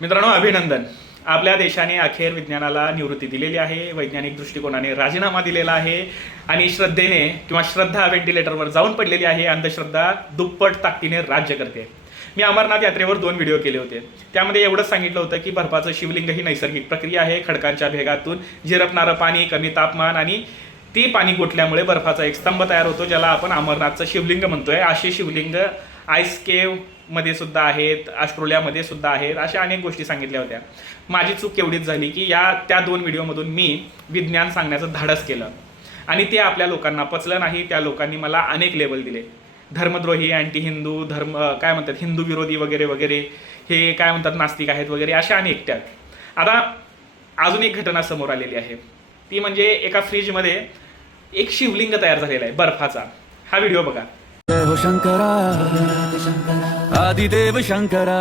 मित्रांनो, अभिनंदन. आपल्या देशाने अखेर विज्ञानाला निवृत्ती दिलेली आहे. वैज्ञानिक दृष्टिकोनाने राजीनामा दिलेला आहे आणि श्रद्धेने किंवा श्रद्धा व्हेंटिलेटरवर जाऊन पडलेली आहे. अंधश्रद्धा दुप्पट ताकदीने राज्य करते. मी अमरनाथ यात्रेवर 2 व्हिडिओ केले होते. त्यामध्ये एवढंच सांगितलं होतं की बर्फाचं शिवलिंग ही नैसर्गिक प्रक्रिया आहे. खडकांच्या भेगातून झिरपणारं पाणी, कमी तापमान आणि ती पाणी गोठल्यामुळे बर्फाचा एक स्तंभ तयार होतो, ज्याला आपण अमरनाथचं शिवलिंग म्हणतोय. असे शिवलिंग आईस केव मध्ये सुद्धा आहेत, ऑस्ट्रेलियामध्ये सुद्धा आहेत. अशा अनेक गोष्टी सांगितल्या होत्या. माझी चूक एवढीच झाली की त्या 2 व्हिडिओमधून मी विज्ञान सांगण्याचं धाडस केलं आणि ते आपल्या लोकांना पचलं नाही. त्या लोकांनी मला अनेक लेबल दिले, धर्मद्रोही, अँटी हिंदू, काय म्हणतात, हिंदू विरोधी वगैरे वगैरे, हे काय म्हणतात, नास्तिक आहेत वगैरे, अशा अनेक. त्यात आता अजून एक घटना समोर आलेली आहे. ती म्हणजे एका फ्रीजमध्ये एक शिवलिंग तयार झालेला आहे बर्फाचा. हा व्हिडिओ बघा. जय हो शंकरा, आदिदेव शंकरा.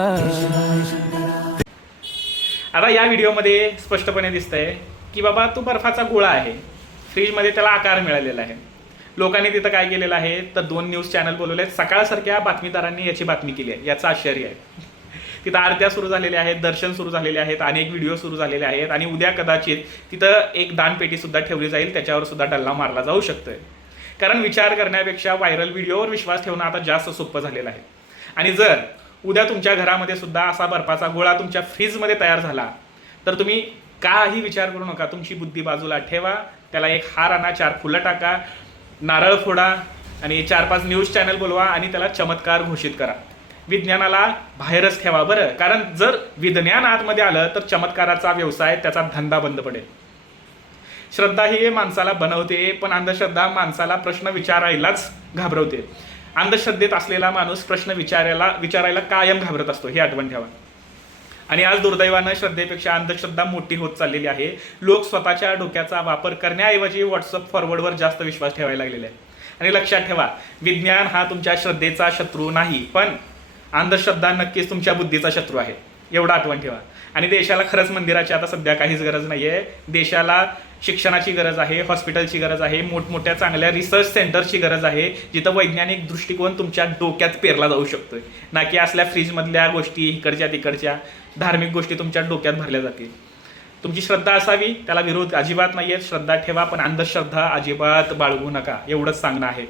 आता या व्हिडिओमध्ये स्पष्टपणे दिसतंय की बाबा तो बर्फाचा गोळा आहे. फ्रीजमध्ये त्याला आकार मिळालेला आहे. लोकांनी तिथं काय केलेलं आहे तर 2 न्यूज चॅनल बोलवले आहेत. सकाळसारख्या बातमीदारांनी याची बातमी केली आहे. याचं आश्चर्य आहे. तिथं आरत्या सुरू झालेल्या आहेत, दर्शन सुरू झालेले आहेत, अनेक व्हिडिओ सुरू झालेले आहेत आणि उद्या कदाचित तिथं एक दानपेटी सुद्धा ठेवली जाईल. त्याच्यावर सुद्धा डल्ला मारला जाऊ शकतोय. कारण विचार करण्यापेक्षा व्हायरल व्हिडिओवर विश्वास ठेवणं आता जास्त सोपं झालेलं आहे. आणि जर उद्या तुमच्या घरामध्ये सुद्धा असा बर्फाचा गोळा तुमच्या फ्रीजमध्ये तयार झाला तर तुम्ही काही विचार करू नका. तुमची बुद्धी बाजूला ठेवा. त्याला एक हार आणा, 4 फुलं टाका, नारळ फोडा आणि 4-5 न्यूज चॅनल बोलवा आणि त्याला चमत्कार घोषित करा. विज्ञानाला बाहेरच ठेवा बरं. कारण जर विज्ञान आतमध्ये आलं तर चमत्काराचा व्यवसाय, त्याचा धंदा बंद पडेल. श्रद्धा ही माणसाला बनवते, पण अंधश्रद्धा माणसाला प्रश्न विचारायलाच घाबरवते. अंधश्रद्धेत असलेला माणूस प्रश्न विचारायला कायम घाबरत असतो, हे आठवण ठेवा. आणि आज दुर्दैवानं श्रद्धेपेक्षा अंधश्रद्धा मोठी होत चाललेली आहे. लोक स्वतःच्या डोक्याचा वापर करण्याऐवजी व्हॉट्सअप फॉरवर्डवर जास्त विश्वास ठेवायला लागलेला आहे. आणि लक्षात ठेवा, विज्ञान हा तुमच्या श्रद्धेचा शत्रू नाही, पण अंधश्रद्धा नक्कीच तुमच्या बुद्धीचा शत्रू आहे, एवढं आठवण ठेवा. आणि देशाला खरंच मंदिराची आता सध्या काहीच गरज नाही आहे. देशाला शिक्षणाची गरज आहे, हॉस्पिटलची गरज आहे, मोठमोठ्या चांगल्या रिसर्च सेंटरची गरज आहे, जिथं वैज्ञानिक दृष्टिकोन तुमच्या डोक्यात पेरला जाऊ शकतोय, ना की असल्या फ्रीजमधल्या गोष्टी, इकडच्या तिकडच्या धार्मिक गोष्टी तुमच्या डोक्यात भरल्या जातील. तुमची श्रद्धा असावी, त्याला विरोध अजिबात नाही आहे. श्रद्धा ठेवा, पण अंधश्रद्धा अजिबात बाळगू नका, एवढंच सांगणं आहे.